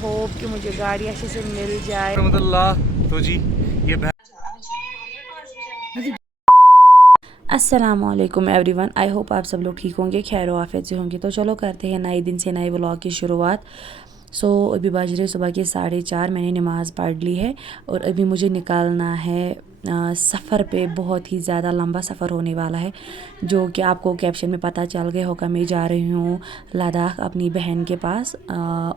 Hope कि मुझे गाड़ी अच्छे से मिल जाए। तो जी ये अस्सलामुअलैकुम एवरीवन, आई होप आप सब लोग ठीक होंगे, खैर आफियत से होंगे। तो चलो करते हैं नए दिन से नए व्लॉग की शुरुआत। अभी बज रहे सुबह के 4:30। मैंने नमाज़ पढ़ ली है और अभी मुझे निकलना है सफ़र पे। बहुत ही ज़्यादा लंबा सफ़र होने वाला है, जो कि आपको कैप्शन में पता चल गया होगा। मैं जा रही हूँ लद्दाख अपनी बहन के पास।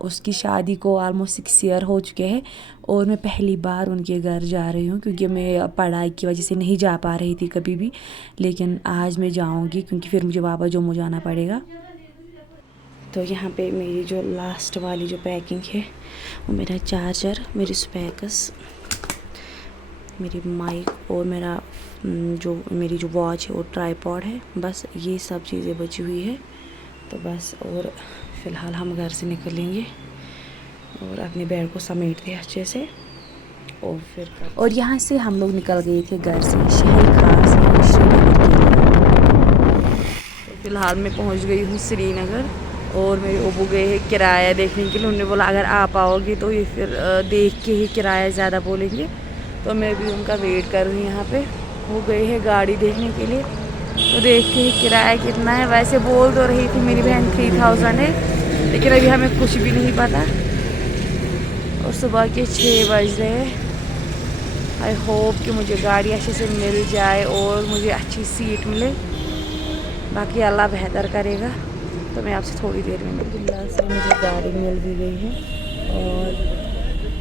उसकी शादी को ऑलमोस्ट 6 ईयर हो चुके हैं और मैं पहली बार उनके घर जा रही हूँ, क्योंकि मैं पढ़ाई की वजह से नहीं जा पा रही थी कभी भी। लेकिन आज मैं जाऊँगी क्योंकि फिर मुझे वापस जम्मू जाना पड़ेगा। तो यहाँ पे मेरी जो लास्ट वाली जो पैकिंग है, वो मेरा चार्जर, मेरी स्पैकस, मेरी माइक और मेरी जो वॉच है वो ट्राईपॉड है। बस ये सब चीज़ें बची हुई है। तो बस, और फ़िलहाल हम घर से निकलेंगे और अपने बैग को समेटते हैं अच्छे से। और यहाँ से हम लोग निकल गए थे घर से शहर खास श्रीनगर के लिए। तो फ़िलहाल मैं पहुँच गई हूँ श्रीनगर और मेरे अबू गए हैं किराया देखने के लिए। उन्होंने बोला अगर आप आओगे तो ये फिर देख के ही किराया ज़्यादा बोलेंगे। तो मैं भी उनका वेट कर रही हूँ यहाँ पे। वो गए हैं गाड़ी देखने के लिए, तो देखते हैं किराया कितना है। वैसे बोल तो रही थी मेरी बहन 3000 है, लेकिन अभी हमें कुछ भी नहीं पता। और सुबह के 6 बज रहे हैं। आई होप कि मुझे गाड़ी अच्छे से मिल जाए और मुझे अच्छी सीट मिले। बाकी अल्लाह बेहतर करेगा। तो मैं आपसे थोड़ी देर में अल्हम्दुलिल्लाह से मुझे गाड़ी मिल भी गई है और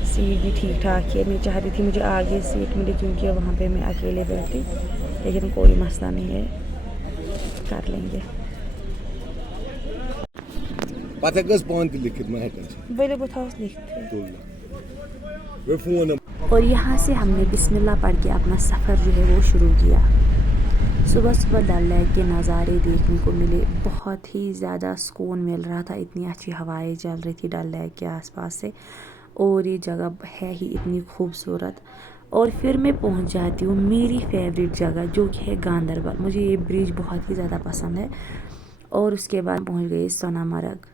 सीट भी ठीक ठाक है। मैं चाहती थी मुझे आगे सीट मिली, क्योंकि वहाँ पे मैं अकेले बैठी, लेकिन कोई मसला नहीं है, कर लेंगे। और यहाँ से हमने बिस्मिल्लाह पढ़ के अपना सफ़र जो है वो शुरू किया। सुबह सुबह डल लेक के नज़ारे देखने को मिले, बहुत ही ज़्यादा सुकून मिल रहा था। इतनी अच्छी हवाएं चल रही थी डल लेक के आसपास से, और ये जगह है ही इतनी खूबसूरत। और फिर मैं पहुंच जाती हूँ मेरी फेवरेट जगह, जो कि है गांदरबल। मुझे ये ब्रिज बहुत ही ज़्यादा पसंद है। और उसके बाद पहुंच गई सोनामर्ग।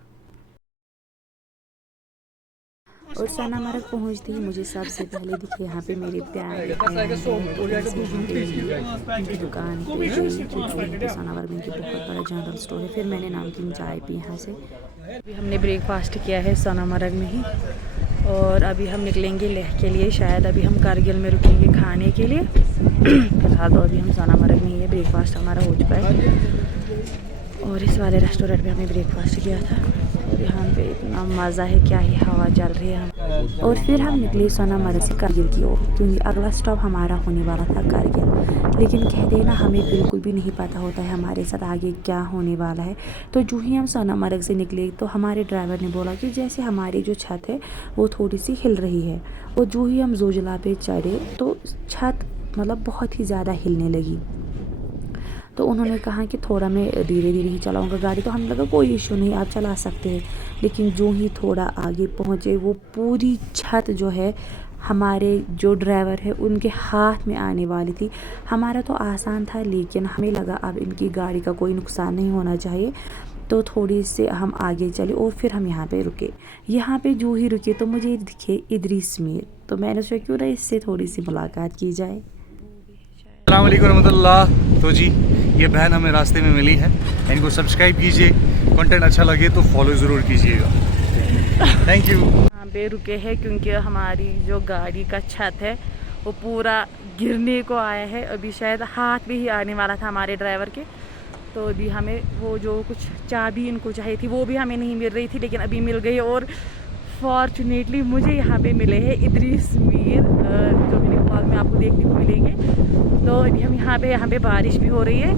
और सोनामर्ग पहुंचते ही मुझे सबसे पहले दिखे यहाँ पे मेरे प्यारे उनकी दुकान पे गई, क्योंकि सोनामर्ग में बहुत बड़ा जनरल स्टोर है। फिर मैंने नमकीन चाय पी यहाँ से। अभी हमने ब्रेकफास्ट किया है सोनामर्ग में ही, और अभी हम निकलेंगे लेह के लिए। शायद अभी हम कारगिल में रुकेंगे खाने के लिए। फिलहाल तो अभी हम सोनामर्ग में ही है। ब्रेकफास्ट हमारा हो चुका है और इस वाले रेस्टोरेंट में हमने ब्रेकफास्ट किया था। और यहाँ पे इतना मज़ा है, क्या ही हवा चल रही है हम। और फिर हम निकले सोनामर्ग से कारगिल की ओर, क्योंकि अगला स्टॉप हमारा होने वाला था कारगिल। लेकिन कहते हैं ना, हमें बिल्कुल भी नहीं पता होता है हमारे साथ आगे क्या होने वाला है। तो जो ही हम सोनामर्ग से निकले तो हमारे ड्राइवर ने बोला कि जैसे हमारी जो छत है वो थोड़ी सी हिल रही है। और जो ही हम जोजिला पे चढ़े तो छत मतलब बहुत ही ज़्यादा हिलने लगी। तो उन्होंने कहा कि थोड़ा मैं धीरे धीरे ही चलाऊंगा गाड़ी। तो हमें लगा कोई इशू नहीं, आप चला सकते हैं। लेकिन जो ही थोड़ा आगे पहुँचे, वो पूरी छत जो है हमारे जो ड्राइवर है उनके हाथ में आने वाली थी। हमारा तो आसान था, लेकिन हमें लगा अब इनकी गाड़ी का कोई नुकसान नहीं होना चाहिए। तो थोड़ी से हम आगे चले और फिर हम यहाँ पे रुके। यहाँ पे जो ही रुके तो मुझे दिखे इदरीस मीर। तो मैंने सोचा क्यों ना इससे थोड़ी सी मुलाकात की जाए। अस्सलाम वालेकुम रहमतुल्लाह। तो जी ये बहन हमें रास्ते में मिली है। इनको सब्सक्राइब कीजिए, कंटेंट अच्छा लगे तो फॉलो ज़रूर कीजिएगा। Thank you. यहाँ पे रुके हैं क्योंकि हमारी जो गाड़ी का छत है वो पूरा गिरने को आया है। अभी शायद हाथ भी ही आने वाला था हमारे ड्राइवर के। तो अभी हमें वो जो कुछ चाबी इनको चाहिए थी वो भी हमें नहीं मिल रही थी, लेकिन अभी मिल गई। और फॉर्चुनेटली मुझे यहाँ पे मिले हैं इदरीस मीर, जो मेरे ब्लॉग में आपको देखने को मिलेंगे। तो अभी हम यहाँ पे बारिश भी हो रही है।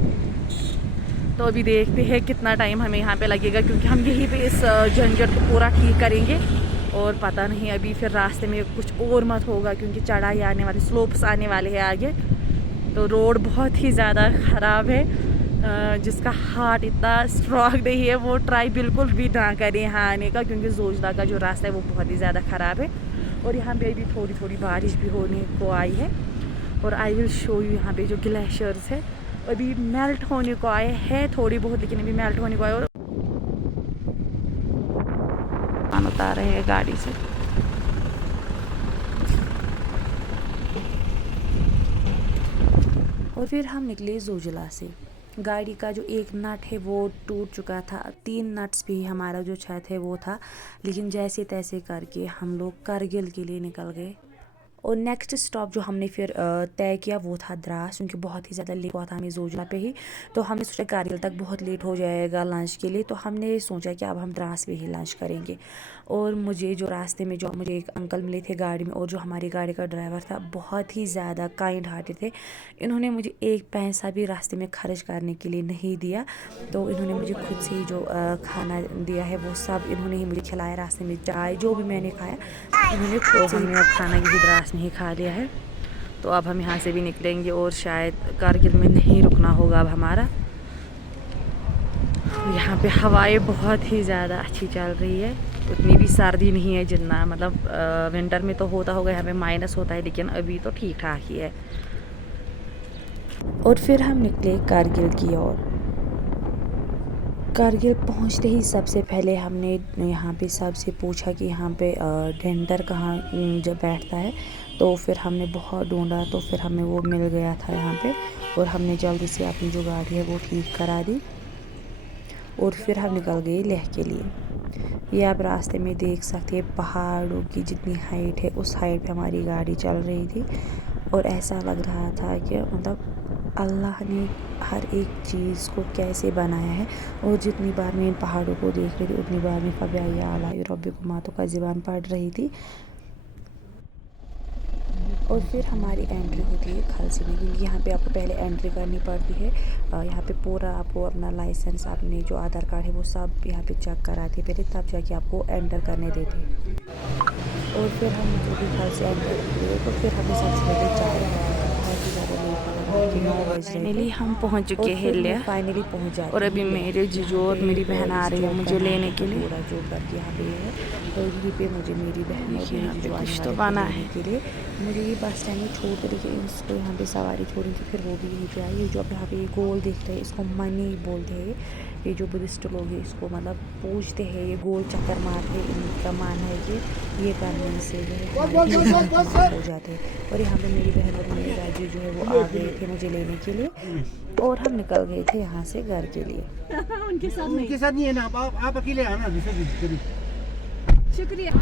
तो अभी देखते हैं कितना टाइम हमें यहाँ पे लगेगा, क्योंकि हम यहीं पे इस झंझट को पूरा ठीक करेंगे। और पता नहीं अभी फिर रास्ते में कुछ और मत होगा, क्योंकि चढ़ाई आने वाली, स्लोप्स आने वाले हैं आगे। तो रोड बहुत ही ज़्यादा ख़राब है। जिसका हार्ट इतना स्ट्रॉन्ग नहीं है वो ट्राई बिल्कुल भी ना करें यहाँ आने का, क्योंकि जोजिला का जो रास्ता है वो बहुत ही ज़्यादा ख़राब है। और यहाँ पे अभी थोड़ी थोड़ी बारिश भी होने को आई है। और आई विल शो यू यहाँ पे जो ग्लेशियर्स है अभी मेल्ट होने को आए हैं थोड़ी बहुत, लेकिन अभी मेल्ट होने को आए। और उतार रहे हैं गाड़ी से। और फिर हम निकले जोजिला से। गाड़ी का जो एक नट है वो टूट चुका था, 3 नट्स भी हमारा जो छत है वो था, लेकिन जैसे तैसे करके हम लोग कारगिल के लिए निकल गए। और नेक्स्ट स्टॉप जो हमने फिर तय किया वो था द्रास, क्योंकि बहुत ही ज़्यादा लेट हुआ था हमें जोजिला पे ही। तो हमने सोचा कारगिल तक बहुत लेट हो जाएगा लंच के लिए, तो हमने सोचा कि अब हम द्रास में ही लंच करेंगे। और मुझे जो रास्ते में जो मुझे एक अंकल मिले थे गाड़ी में, और जो हमारी गाड़ी का ड्राइवर था बहुत ही ज़्यादा काइंड हार्टेड थे। इन्होंने मुझे एक पैसा भी रास्ते में खर्च करने के लिए नहीं दिया। तो इन्होंने मुझे खुद से ही जो खाना दिया है वो सब इन्होंने ही मुझे खिलाया। रास्ते में चाय जो भी मैंने खाया इन्होंने खुद से। हमने अब खाना यही द्रास में ही खा लिया है। तो अब हम यहाँ से भी निकलेंगे और शायद कारगिल में नहीं रुकना होगा अब हमारा। यहाँ पे हवाएं बहुत ही ज़्यादा अच्छी चल रही है, उतनी भी सर्दी नहीं है जितना मतलब विंटर में तो होता होगा, यहाँ पे माइनस होता है, लेकिन अभी तो ठीक ठाक ही है। और फिर हम निकले कारगिल की ओर। कारगिल पहुँचते ही सबसे पहले हमने यहाँ पे सबसे पूछा कि यहाँ पे टेंडर कहाँ जब बैठता है। तो फिर हमने बहुत ढूंढा, तो फिर हमें वो मिल गया था यहाँ पे। और हमने जल्दी से अपनी जो गाड़ी है वो ठीक करा दी और फिर हम निकल गए लेह के लिए। ये आप रास्ते में देख सकते हैं पहाड़ों की जितनी हाइट है उस हाइट पे हमारी गाड़ी चल रही थी। और ऐसा लग रहा था कि मतलब अल्लाह ने हर एक चीज़ को कैसे बनाया है। और जितनी बार मैं इन पहाड़ों को देख रही थी उतनी बार मैं फबिया आला रब्बिकुमा तो का ज़बान पढ़ रही थी। और फिर हमारी एंट्री होती है खालसी में, क्योंकि यहाँ पे आपको पहले एंट्री करनी पड़ती है। यहाँ पे पूरा आपको अपना लाइसेंस, आपने जो आधार कार्ड है वो सब यहाँ पे चेक कराते पहले, तब जाके आपको एंटर करने देते हैं। और फिर हम जो भी खालसी एंटर किए तो फिर हमें सबसे पहले चाय बहुत ही ज़्यादा लेट हो रहा था कि 9 बज रहे थे। फाइनली हम पहुँच चुके हैं लेह। फाइनली पहुँच जाते और अभी मेरे जीजू और मेरी बहन आ रही है मुझे लेने के लिए। थोड़ा जो करके यहाँ पे है, तो यहीं पे मुझे मेरी बहन और मेरी जीजू आने कुछ तो वाले बना थे है। लेने के लिए। मुझे ये बस स्टैंड में छोड़ कर देखिए, इसको यहाँ पे सवारी छोड़ी थी, फिर वो भी यहीं पे आई। ये जो अब यहाँ पे गोल देख रहे हैं इसको मनी बोलते हैं। ये जो बुद्धिस्ट लोग हैं इसको मतलब पूजते हैं, ये गोल चक्कर मारते हैं। इनका मानना है कि ये करने से जो है हो जाते हैं। और यहाँ पे मेरी बहन और मेरे राजू जो है वो आ गए थे मुझे लेने के लिए, और हम निकल गए थे यहाँ से घर के लिए। उनके साथ नहीं है ना, आप अकेले आना। शुक्रिया।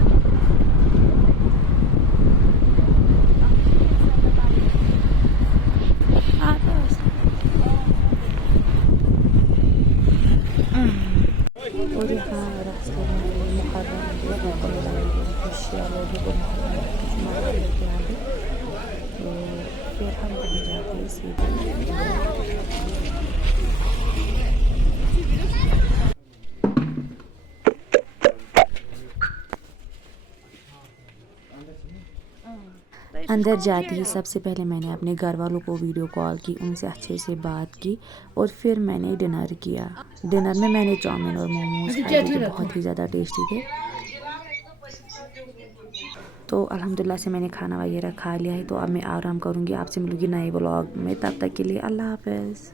और यहाँ रास्ते में मुहर्रम खुशियाँ लोगों को मना लेते हैं। तो फिर हम पहुँच जाते हैं सीधे। अंदर जाते ही सबसे पहले मैंने अपने घर वालों को वीडियो कॉल की, उनसे अच्छे से बात की और फिर मैंने डिनर किया। डिनर में मैंने चाउमीन और मोमोज खाए जो बहुत ही ज़्यादा टेस्टी थे। तो अल्हम्दुलिल्लाह से मैंने खाना वगैरह खा लिया है। तो अब मैं आराम करूँगी, आपसे मिलूँगी नए व्लॉग में, तब तक के लिए अल्लाह हाफ़िज़।